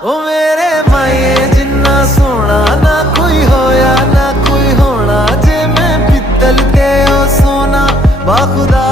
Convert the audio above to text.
ओ मेरे माए जिन्ना सोना ना कोई होया ना कोई होना, जे मैं पित्तल ते ओ सोना बा खुदा